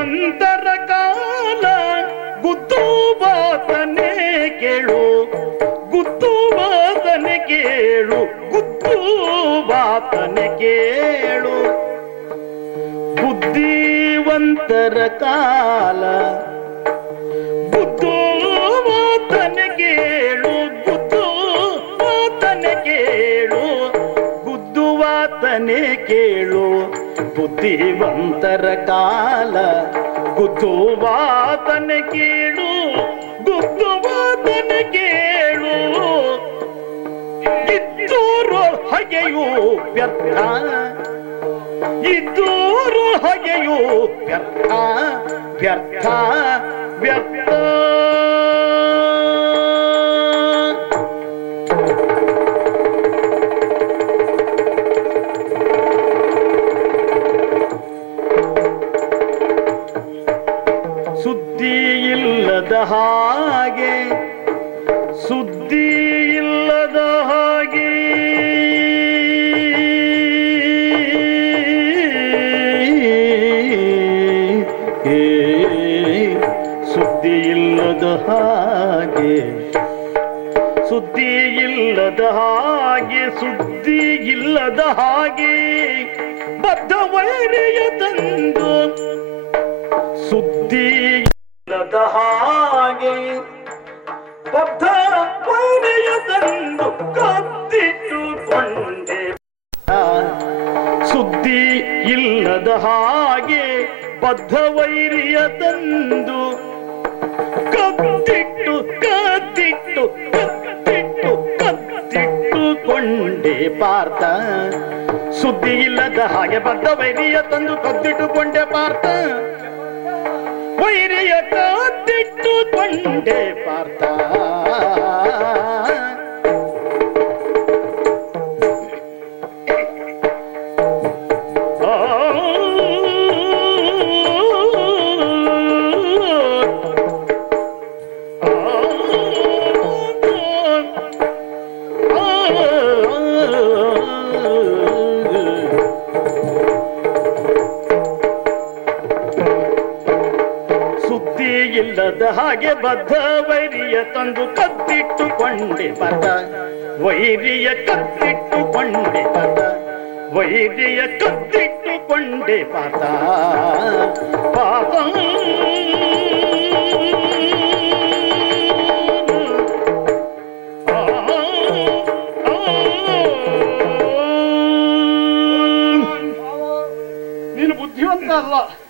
ಬುದ್ಧಿವಂತರ ಕಾಲ ಗುದ್ದು ಬಾತನೆ ಕೇಳು ಗುದ್ದು ಬಾತನೆ ಕೇಳು ಗುದ್ದು ಬಾತನೆ ಕೇಳು ಬುದ್ಧಿವಂತರ ಕಾಲ ಗುದ್ದು ಬಾತನೆ ಕೇಳು ಗುದ್ದು ಬಾತನೆ ಕೇಳು ಗುದ್ದು ಬಾತನೆ ಕೇಳು ಬುದ್ಧಿವಂತರ ಕಾಲ ಗುದ್ದು ಬಾತನೆ ಕೇಳು ಗುದ್ದು ಬಾತನೆ ಕೇಳು ಇದ್ದೂರು ಹಗೆಯು ವ್ಯರ್ಥ ಇದ್ದೂರು ಹಗೆಯು ವ್ಯರ್ಥ ವ್ಯರ್ಥ ವ್ಯರ್ಥ ಸುದ್ದಿ ಇಲ್ಲದ ಹಾಗೆ ಸುದ್ದಿ ಇಲ್ಲದ ಹಾಗೆ ಸುದ್ದಿ ಇಲ್ಲದ ಹಾಗೆ ಸುದ್ದಿ ಇಲ್ಲದ ಹಾಗೆ ಸುದ್ದಿ ಇಲ್ಲದ ಹಾಗೆ ಬದ್ಧ ವೈರಿಯ ತಂದು ಸುದ್ದಿ ಇಲ್ಲದ ಹಾಗೆ ಬದ್ಧ ವೈರಿಯ ತಂದು ಕತ್ತಿಟ್ಟುಕೊಂಡೆ ಸುದ್ದಿ ಇಲ್ಲದ ಹಾಗೆ ಬದ್ಧ ವೈರಿಯ ತಂದು ಕತ್ತಿಟ್ಟು ಕತ್ತಿಟ್ಟು ಕತ್ತಿಟ್ಟು ಕತ್ತಿಟ್ಟುಕೊಂಡೆ ಪಾರ್ಥ ಸುದ್ದಿ ಇಲ್ಲದ ಹಾಗೆ ಬದ್ಧ ವೈರಿಯ ತಂದು ಕತ್ತಿಟ್ಟುಕೊಂಡೆ ಪಾರ್ಥ ವೈರಿಯ ಕತ್ತಿಟ್ಟುಕೊಂಡೆ ಪಾರ್ಥ ಇಲ್ಲದ ಹಾಗೆ ಬದ್ಧ ವೈರಿಯ ತಂದು ಕತ್ತಿಟ್ಟುಕೊಂಡೆ ಪಾರ್ಥ ವೈರಿಯ ಕತ್ತಿಟ್ಟುಕೊಂಡೆ ಪಾರ್ಥ ವೈರಿಯ ಕತ್ತಿಟ್ಟುಕೊಂಡೆ ಪಾರ್ಥ ಪಾಪ ನೀನು ಬುದ್ಧಿವಂತ ಅಲ್ಲ.